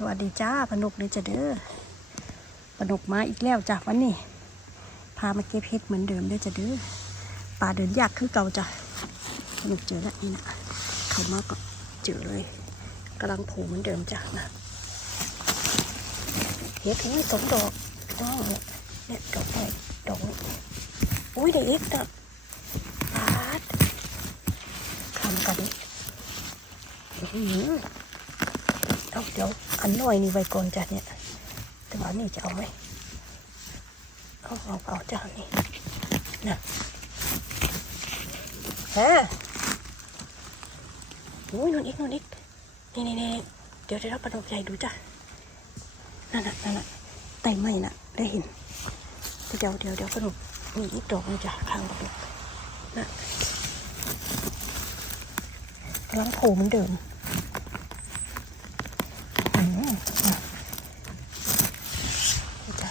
สวัสดีจ้าปนุกเลยจะเด้อปนุกมาอีกแล้วจ้ะวันนี้ พามาเก็บเห็ดเหมือนเดิมเด้อจะเด้อป่าเดินยากคือเก่าจ้ะปนุกเจอแล้วนี่นะเขามาก็เจอเลยกำลังโผล่เหมือนเดิมจ้ะนะเห็ดอุ้ยสองดอกน้องเนี่ยดอกแรกดอกอุ้ยได้เอ็กซ์อะปาดทำกันอื้อหือเอันน้อยนี่ไว้ก่อนจ้ะเนี่ย แต่ว่านี่จะเอาไหมเอาเอาเอาจ้านี่นะฮะโอ้ยนอนอีกนอนอีกนี่นี่นี่เดี๋ยวจะรับประดกใหญ่ดูจ้ะนั่นน่ะนั่นน่ะไต่ไม้น่ะ ได้เห็นเดี๋ยวเดี๋ยวเดี๋ยวประดกมีอีกดอกนึงจ้ะข้างประดกน่ะกำลังโผล่เหมือนเดิม อืมอะนี่จ้ะ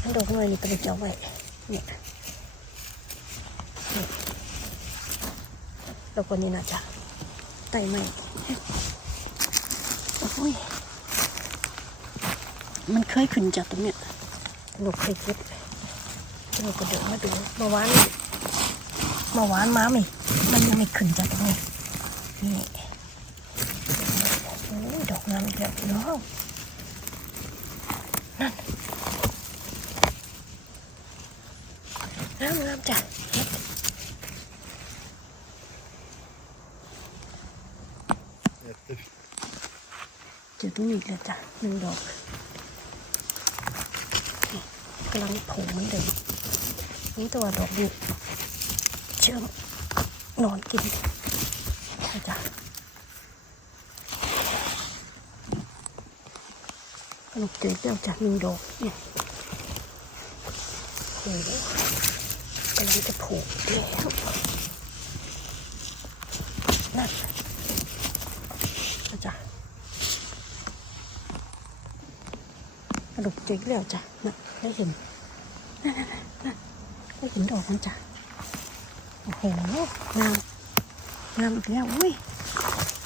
นั่น ดอกไม้นี่ก็ไปเจ้าไว้เนี่ยนี่แล้วก็นี่นะจ๊ะไต่ไม้โอ้ยมันเคยขึ้นจากตรงเนี้ยหนูเคยเก็บหนูก็เดินมาดูเมื่อวานเมื่อวานม้าไม่มันยังไม่ขึ้นจากตรงนี้นี่โอ้ยดอกงามอีกแล้วพี่น้องนั่นงามงามจ้ะเฮ็ดเจอตรงนี้อีกแล้วจ้ะหนึ่งดอกกำลังโผล่เหมือนเดิมนี่ตัวดอกนี้เชื่อมนอนกินจ้ะขนมเกลือเจ้าจากหนึ่งดอกเนี่ยโอ้โหกำลังจะผูกแล้วนั่นนะจ้ะ กระดูกเจ๊กแล้วจ้ะนั่นได้เห็นนั่นนั่นนั่นได้เห็นดอกมันจ้ะโอ้โหงามงามอีกแล้วอุ้ย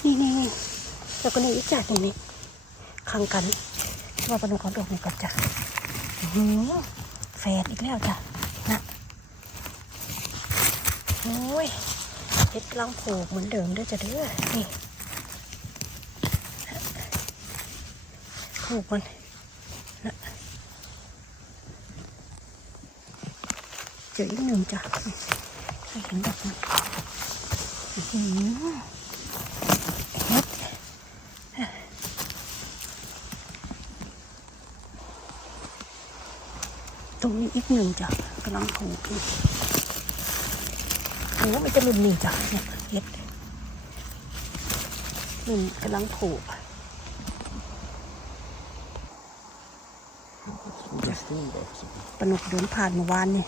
นี่นี่นี่แล้วก็นี่อีกจ้ะตรงนี้ข้างกันว่าปนุขอดอกนี่ก่อนจ้ะอื้อหือแฝดอีกแล้วจ้ะนะโอ้ยเห็ดลังโผล่เหมือนเดิมด้วยจ้ะเด้อนี่ผูกมันนะ เจออีกหนึ่งจ้ะให้เห็นดอกมันอื้อหือเห็ดตรงนี้อีกหนึ่งจ้ะกำลังผูกอยู่โอ้มันจะรุ่นนี้จ้ะเนี่ยเฮ็ดนี่กำลังผูกปนกเดินผ่านเมื่อวานนี่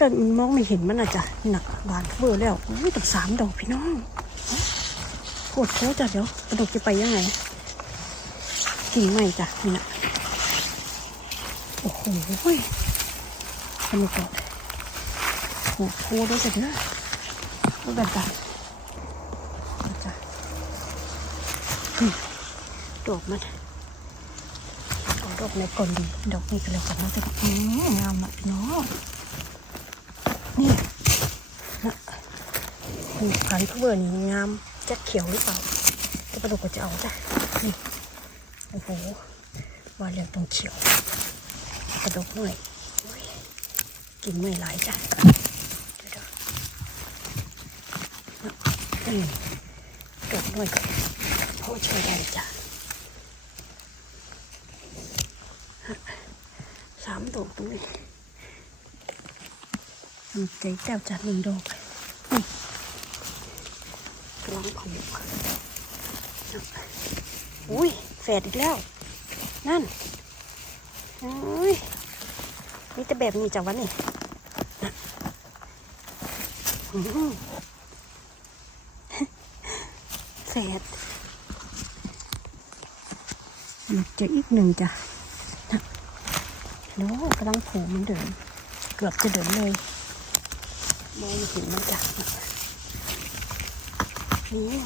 ก็มองไม่เห็นมันอะจ้ะหนักบานเบอร์แล้วอุ้ยตั้งสามดอกพี่น้องปวดโค้จ้ะเดี๋ยวปนกจะไปยังไงกิ่งใหม่จ้ะนี่นะโอ้โหสนุกจังโอ้โหด้วยสิเนี่ยรูแบบจ้ะจ้ะดอกมันดอกไหนก่อนดี ดอกนี้ก็แล้วกันนะแต่อืมงามอะเนาะนี่นะ ผูกพันเพื่อนนี่งามจะเขียวหรือเปล่าจะประดุกก็จะเอาจ้ะนี่โอ้โหว่าเรื่องต้องเขียวกระดกหน่อยกินไม่หลายจ้ะเดี๋ยวๆอืมดกหน่อยก็พอช่วยได้จ้ะสามดอกตรงนี้ใจแก้วจัดหนึ่งดอก กำลังผูกอุ้ยแฝดอีกแล้ว นั่นโอ้ยนี่แต่แบบนี้จ้ะวะนี่นะอื้อหือแสดมันจะอีกหนึ่งจ้ะนะโน้กำลังผูเหมันเดิน เกือบจะเดินเลยมองไม่เห็นมันจ้ะ นี่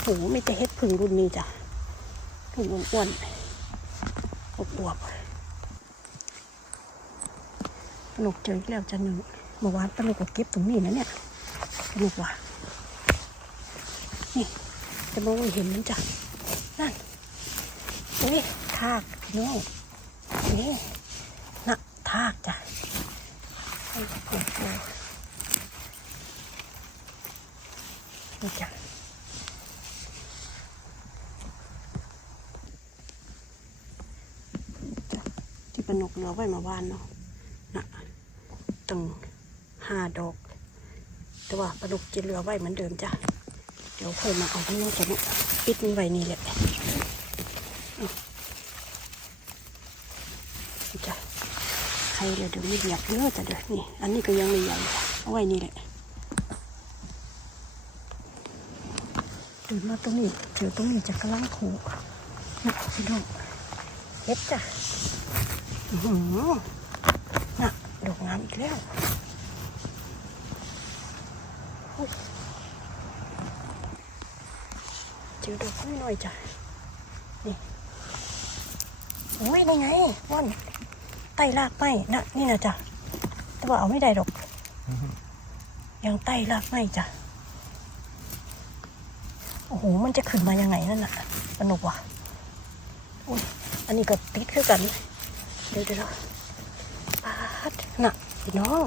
โหไม่แต่เฮ็ดพึ่งรุ่นนี้จ้ะถุงอ้วนๆอวบๆปลาหนุกเจออีกแล้วจะหนึ่งเมื่อวานปลาหนุกก็เก็บตรงนี้นะเนี่ยปลาหนุกว่ะนี่จะมองเห็นมันจ้ะนั่นนี่ทากน้องนี่น่ะทากจ้ะโอ้โหนี่จ้ะหนกเหลือไว้มาว่านเนาะนะตั้งห้าดอก แต่ว่าปนกจะเหลือไว้เหมือนเดิมจ้ะ เดี๋ยวค่อยมาเอาข้างนอกกันเนี่ยปิดมันไว้นี่แหละจ้ะใครเลยเดี๋ยวไม่เหยียบเนื้อแต่เดี๋ยวนี่ อันนี้ก็ยังไม่ใหญ่จ้ะเอาไว้นี่แหละเดินมาตรงนี้เจอตรงนี้จะกำลังขู่นะพี่น้องเฮ็ดจ้ะ น่ะดอกงามอีกแล้วอุ๊ยเจอดอกน้อยๆจ้ะนี่อุ้ยนี่ไงว่อนไต่รากไม้นะนี่นะจ้ะแต่ว่าเอาไม่ได้ดอก ยังไต่รากไม้จ้ะโอ้โหมันจะขึ้นมายังไงนั่นน่ะสนุกว่ะอุ้ยอันนี้ก็ติดคือกันเดี๋ยวเดี๋ยวปาดน่ะพี่น้อง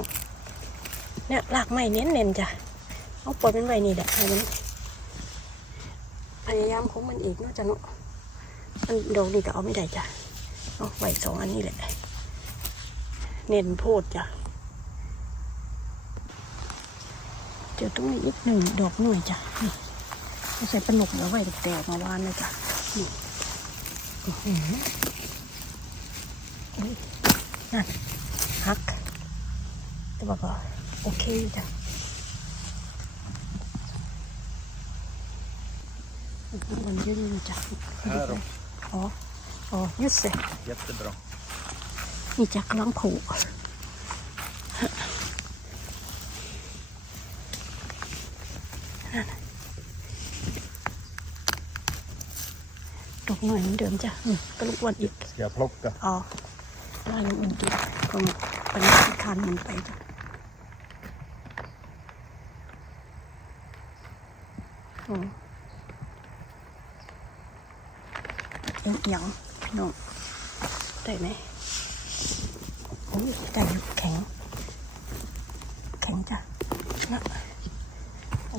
เนี่ยลากไม้เน้นเน้นจ้ะเอาปล่อยมันไว้นี่แหละให้มันพยายามของมันอีกเนาะจ้ะเนาะมันดอกนี่ก็เอาไม่ได้จ้ะเอาไว้สองอันนี้แหละ เน้นโพดจ้ะเจอตรงนี้อีกหนึ่งดอกหน่วยจ้ะนี่เอาใส่ปนกเหลือไว้แต่มาวานเลยจ้ะนี่อือ นั่นฮักแต่ว่าก็โอเคอยู่จ้ะมันเยอะอยู่จ้ะ Här då. อ๋ออ๋อยุดเส Jättebra. นี่จ้ะกำลังผูกดอกหน่อยเหมือนเดิมจ้ะอืมก็ลูกอ้วนอีก Ska jag plocka? อ๋ อได้ยังอุ่นตัวก็เป็นที่คานมันไปจ้ะอืมเอียงเอียงๆน้องได้ไหมโอ้ยใจแข็ง แข็งจ้ะนะโอ้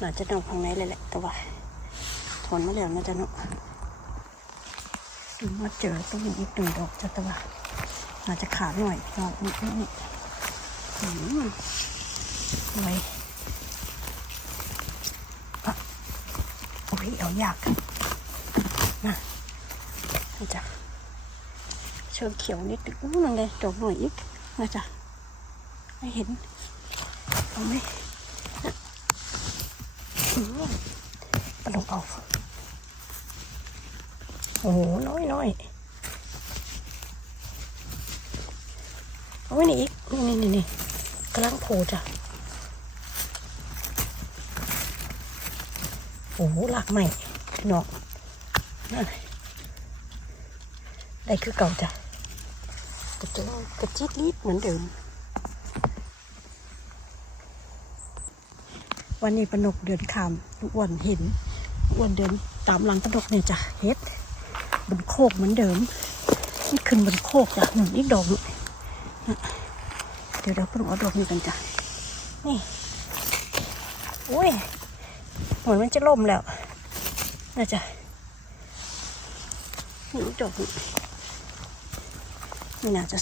น่าจะนอนข้างในเลยแหละแต่ว่าถอนมาแล้วน่าจะเนาะ มาเจอต้องมีอีกหนึ่งดอกจัตวาอาจจะขาดหน่อยดอกนี้นี่นี่อืมไว้อะโอ้ยเอายากนะนี่จ้ะเชิงเขียวนิดนึงอู้นั่นเลยดอกหน่อยอีกนะจ๊ะไม่เห็นเอาไหมน่ะอืมปลงเอา โอ้โห น้อยน้อยเอาไว้นี่อีกนี่นี่นี่กำลังโผล่จ้ะ โอ้โหหลักใหม่น้องนั่นได้คือเก่าจ้ะกระจงกระจิดลิดเหมือนเดิม วันนี้ปนกเดินขามอ้วนเห็นอ้วนเดินตามหลังปนกเนี่ยจ้ะเฮ็ด บนโคกเหมือนเดิม นี่ขึ้นบนโคกจ้ะหนึ่งอีกดอกหนึ่งนะเดี๋ยวเราเพิ่งเอาดอกนี้กันจ้ะ นี่ อุ้ยเหมือนมันจะล่มแล้วน่าจะนี่อีกดอกนึ่ไม่น่าจะ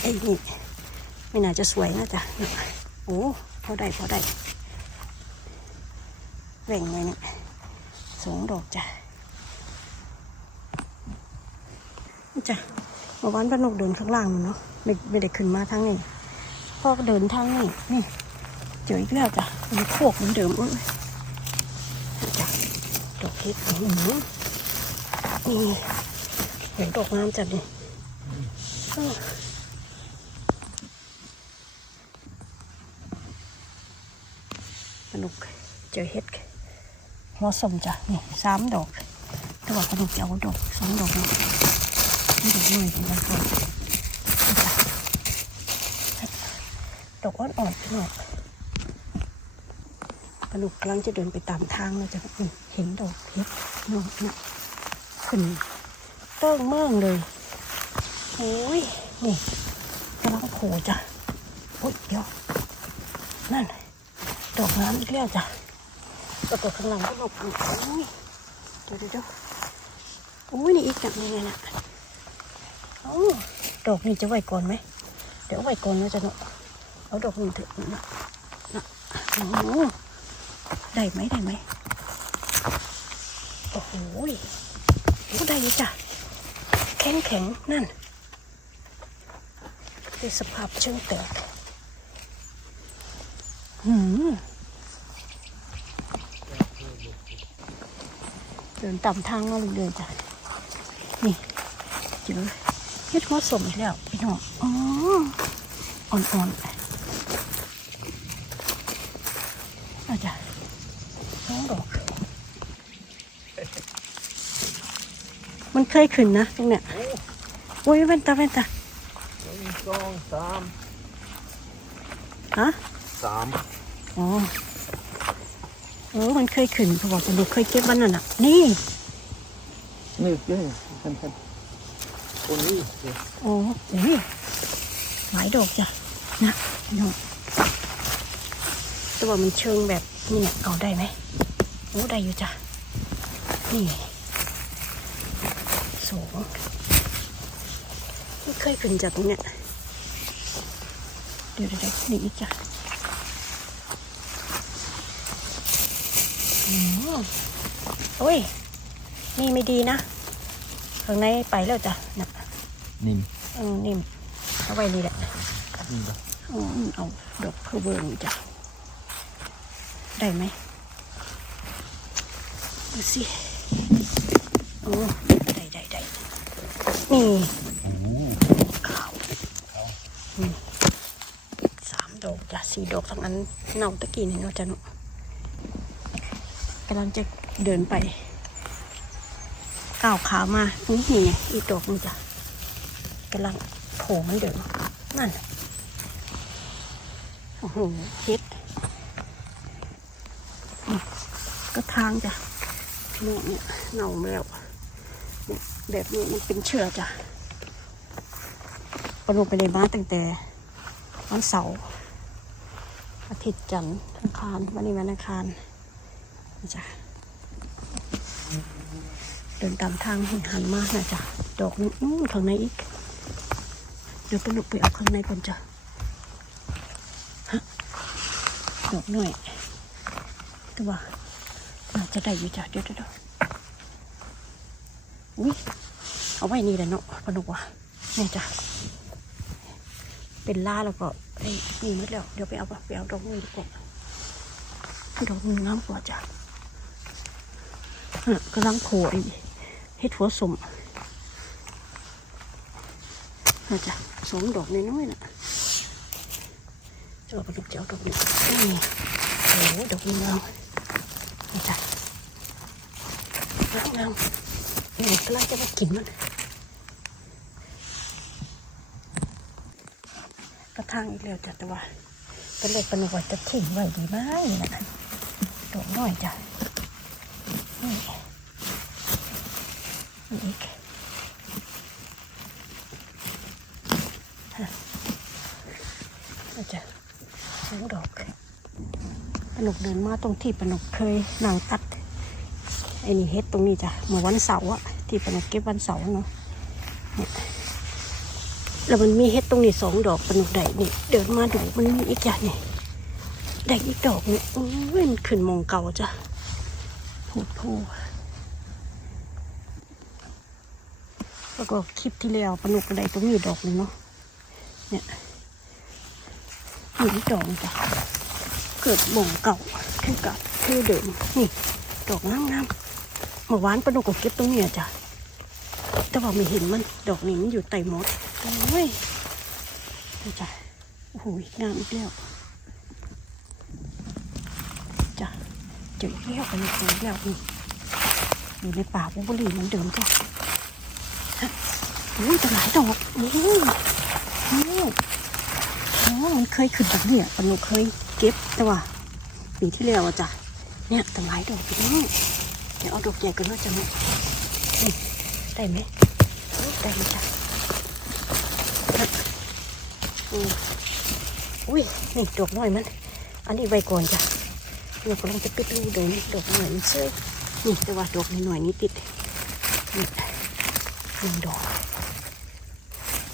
ไอ้นี่ไม่น่าจะสวยนะจ๊ะโอ้พอได้พอได้แหว่งไว้นี่สองดอกจ้ะ จ้ะเมื่อวานพนกเดินข้างล่างมันเนาะไม่ไม่ได้ขึ้นมาทางนี้พ่อก็เดินทางนี้นี่เจออีกแล้วจ้ะมันโคกเหมือนเดิมอุ้ยจ้ะดอกเห็ดอื้อหือนี่เห็นดอกงามจัดนี่อ้อพนกเจอเห็ดเหมาะสมจ้ะนี่สามดอกแต่ว่าปลาดุกจะเอาดอกสองดอก ดอกหน่อยเป็นไรก่อนนี่ะดอกอ่อนๆพี่องปลาดุกกำลังจะเดินไปตามทางนะจ๊ะเห็นดอกเพชรน้องน่ะขึ้นเติ้งเมืองเลยโอ้ยนี่กำลังโผล่จ้ะโอ้ยเดี๋ยวนั่นดอกน้ำอีกแล้วจ้ะปรากฏข้างหลังก็บอกอุ้ยเดี๋ยวเดี๋ยวเดี๋ยวอุ้ยนี่อีกแบบนี้ไงน่ะ ดอกนี้จะไหวก่อนไหม เดี๋ยวไหวก่อนนะจ๊ะเนาะเอาดอกนี้เถอะนะนะโอ้ได้ไหมได้ไหมโอ้โหได้อยู่จ้ะแข็งแข็งนั่นดูสภาพเชิงแตกหืมเดินต่ำทางมาเรื่อยจ้ะนี่เจอ เฮ็ดหัวสมอีกแล้วพี่น้องอ๋ออ่อนๆเอาจ้ะสองดอก มันเคยขึ้นนะตรงเนี้ยโอ้ยเว้นตาเว้นตาหนึ่งสองสามฮะสามอ๋อเออมันเคยขึ้นเขาบอกตำรวจเคยเก็บวันนั้นน่ะนี่นี่เจ้ท่านท่าน คนนี้โอ้โอ้ยหลายดอกจ้ะนะน้องต่ว่ามันเชิงแบบนี่เอาได้ไหมโอ้ได้อยู่จ้ะนี่สูงไม่เคยขึ้นจากตรงเนี้ยเดี๋ยวเดี๋ยวเดี๋ยวนี่อีกจ้ะอืมโอ้ยนี่ไม่ดีนะข้างในไปแล้วจ้ะนะ นิ่มเออนิ่มเอาไว้นี่แหละนี่ปะอืมเอาดอกเพอร์เบิร์นจ้ะได้ไหมดูสิโอ้ได้ได้ได้นี่โอ้โหขาวอืมสามดอกจ้ะสี่ดอกทั้งนั้นเน่าตะกี้นี่เนาะจ้ะหนุกำลังจะเดินไปก้าวขามานี่ไงอีกดอกหนึงจ้ะ กำลังโผล่มันเดิมนั่น โอ้โหเฮ็ดก็ทางจ้ะพี่น้องเนี่ยเน่าแล้วเนี่ยแบบนี้มันเป็นเชื้อจ้ะปลงไปในบ้านตั้งแต่วันเสาร์อาทิตย์จันทร์อังคารวันนี้วันอังคารนะจ้ะเดินตามทางหันมากนะจ้ะดอกนี้นข้างในอีก ดี๋ยวปลุกไปเอาข้างในก่อนจ้ะดอกหน่อยแต่ว่าน่าจะได้อยู่จ้ะเดี๋ยวเดี๋ยวอุ้ยเอาไว้นี่แหละเนาะปนุกว่ะนี่จ้ะเป็นล่าแล้วก็ไอ้นี่หมดแล้วเดี๋ยวไปเอาไปเอาดอกนี้ดีกว่าดอกนี้งามกว่าจ้ะอะกำลังโผล่ไอ้เฮ็ดหัวสม น่าจะสองดอกน้อยๆน่ะเอาไปลูเจ้าดอกนี้นี่โอ้โหดอกนี้งามนี่จ้ะงามงามนี่กำลังจะมากินมันกระทางอีกแล้วจ้ะแต่ว่าเป็นเล็กเป็นวัจะทิ้งไว้ดีไหมนะดอกน้อยจ้ะนี่อีกฮะนี่จ้ะ สองดอกป นกเดินมาตรงที่ปนกเคยนั่งตัดไอ้นี่เฮ็ดตรงนี้จ้ะเมื่อวันเสาร์อะที่ปนกเก็บวันเสาร์เนาะเนี่ยแล้วมันมีเฮ็ดตรงนี้สองดอกปนกได้นี่เดินมาดูมันมีอีกอย่างนี่ได้อีกดอกนี่โอ้ยมันขึ้นมองเก่าจ้ะพูดพูแล้วก็คลิปที่แล้วปนกก็ได้ตรงนี้ดอกนึงเนาะเนี่ยอีกดอกจ้ะ เกิดหม่องเก่าคือกับคือเดิมนี่ดอกงามงามๆเมื่อวานปนุกก็เก็บตรงนี้จ้ะแต่ว่าไม่เห็นมันดอกนี้มันอยู่ใต้มดโอ้ยนี่จ้ะโอ้โหงามอีกแล้วจ้ะเจอแล้วไปเจอแล้วนี่อยู่ในป่าบุบลีเหมือนเดิมจ้ะอุ้ยจะหลายดอกอุ้ยนี่ มันเคยขึ้นแบบนี้ยปนุเคยเก็บแต่ว่าปีที่แล้วอะจ้ะเนี่ยตั้งหลายดอกพี่น้องเดี๋ยวเอาดอกใหญ่กันเนาะจ้ะเนาะนี่ได้ไหมได้ไหมจ้ะอุ้ยนี่ดอกน้อยมัน อันนี้ไว้ก่อนจ้ะเรากำลังจะปิดรูดอกนี่ดอกหน่อยมันเชื่อนี่แต่ว่าดอกหน่อยนี่ติดนี่หนึ่งดอก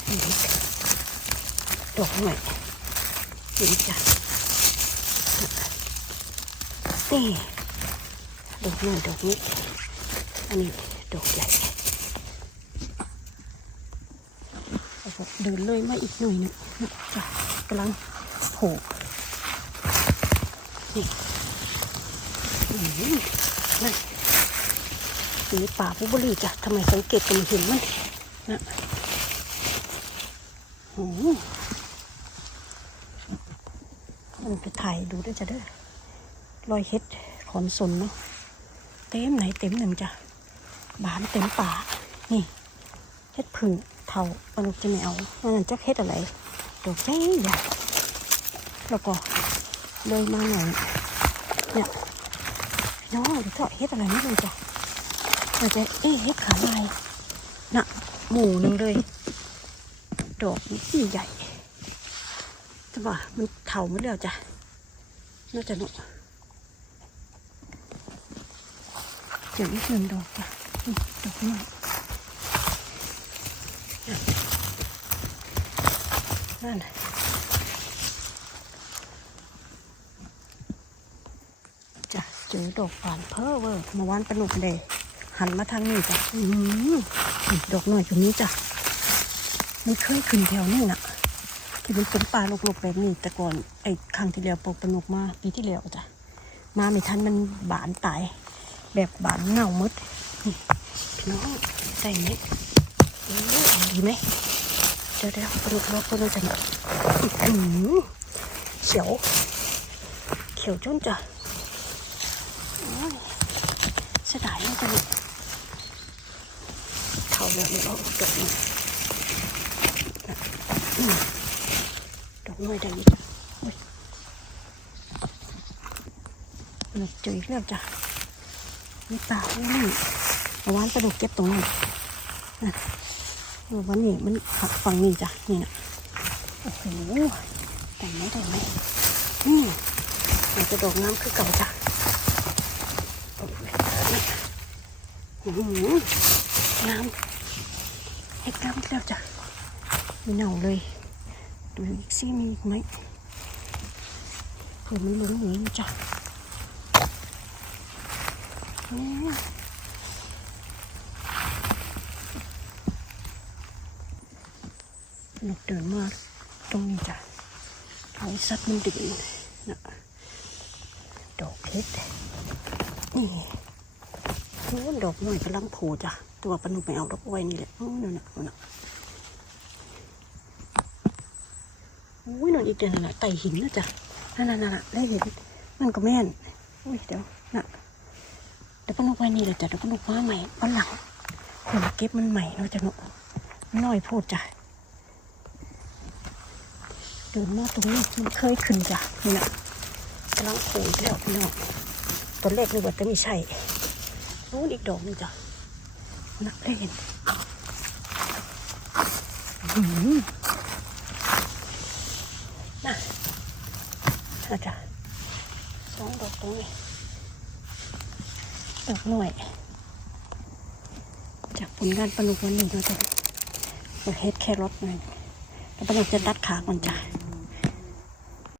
นี่อีกดอกหน่อย นี่อีกจ้ะนี่ดอกหน่อยดอกนี้ อันนี้ดอกใหญ่เดินเลยมาอีกหน่อยหนึงจ้ะกำลังโผล่นี่นั่นสีป่าผู้บริจ้ะทำไมสังเกตกันเห็นมันนะโอ้ มันไปถ่ายดูด้วยจ้ะเด้อรอยเฮ็ดขอนสนเนาะเต็มไหนเต็มหนึ่งจ้ะบานเต็มป่า นี่เฮ็ดผึ่งเทาปนุกจะไม่เอานนั้นจะเฮ็ดอะไรดอกใหญ่ใหญ่แล้วก็เลยมาหน่อยเนี่ยน้องเถอะเฮ็ดอะไรไม่รู้จ้ะอาจจะเอ๊ะเฮ็ดขาลายน่ะหมูหนึ่งเลย ดอกนี่ใหญ่แต่ว่ามัน เถาหมดแล้วจ้ะน่าจะเนาะเดี๋ยวอีกหนึ่งดอกจ้ะดอกนี้นั่นจ้ะเจอดอกฝานเพ้อเวอร์มาวันปนุกเลยหันมาทางนี้จ้ะอืมดอกหน่อยตรงนี้จ้ะมันเคยขึ้นแถวนี่น่ะ ที่มันเป็นป่าลกๆแบบนี้ แต่ก่อนไอ้ครั้งที่แล้วปลูกปนกมาปีที่แล้วจ้ะมาไม่ทันมันบานตาย แบบบานเน่าหมดพี่น้องใส่ไหมดีไหมเดี๋ยวเดี๋ยวปนุกรอปนุกจะหน่อยอื้อเขียว เขียวจนจ้ะเสียดายมากเลยเท่าแบบนี้เอาดอก นี่อืมดอกน้อยได้อีกโอ้ยเจออีกแล้วจ้ะมีป่าอุ้ยเมื่วานกระดูกเก็บตรงนั้นนะวันนี้มันฝั่งนี้จ้ะนี่นะโอ้โหแต่งไหมแต่งไหมนี่มันจะดอกน้ำคือเก่าจ้ะอื้อหืองามเห็ดงามอีกแล้วจ้ะไม่เน่าเลย ดูอีกซิมีอีกไหมเผื่อมันหลงหนีอยู่จ้ะนกเดินมาตรงนี้จ้ะเอาไอ้สัตว์มันดึงนะดอกเห็ดนี่โอ้ดอกหน่อยกำลังโผล่จ้ะ ตัวปลาหนุกไม่เอาดอกไว้นี่แหละอ้นั่นน่ะนั่นน่ะ อุ้ยนั่นอีกเดี๋ยวนั่นน่ะไต่หินนะจ้ะนั่นน่ะนั่นน่ะได้เห็นมันก็แม่นอุ้ยเดี๋ยวน่ะเดี๋ยวปลาหนุกไว้นี่แหละจ้ะเดี๋ยวปลาหนุกมาใหม่วันหลังคนเก็บมันใหม่เนาะจ้ะเนาะมันน้อยโพดจ้ะเดินมาตรงนี้มันเคยขึ้นจ้ะนี่น่ะกำลังโผล่แล้วพี่น้องตอนแรกนึกว่าจะไม่ใช่นู้นอีกดอกนึงจ้ะนักเล่นหืมน่ะน่ะจ้ะสองดอกตรงนี้ ดอกหน่อย จากผลงานปนุกวันหนึ่งเราจะเฮ็ดแครอทหน่อยแล้วปนุกจะดัดขาก่อนจ้ะ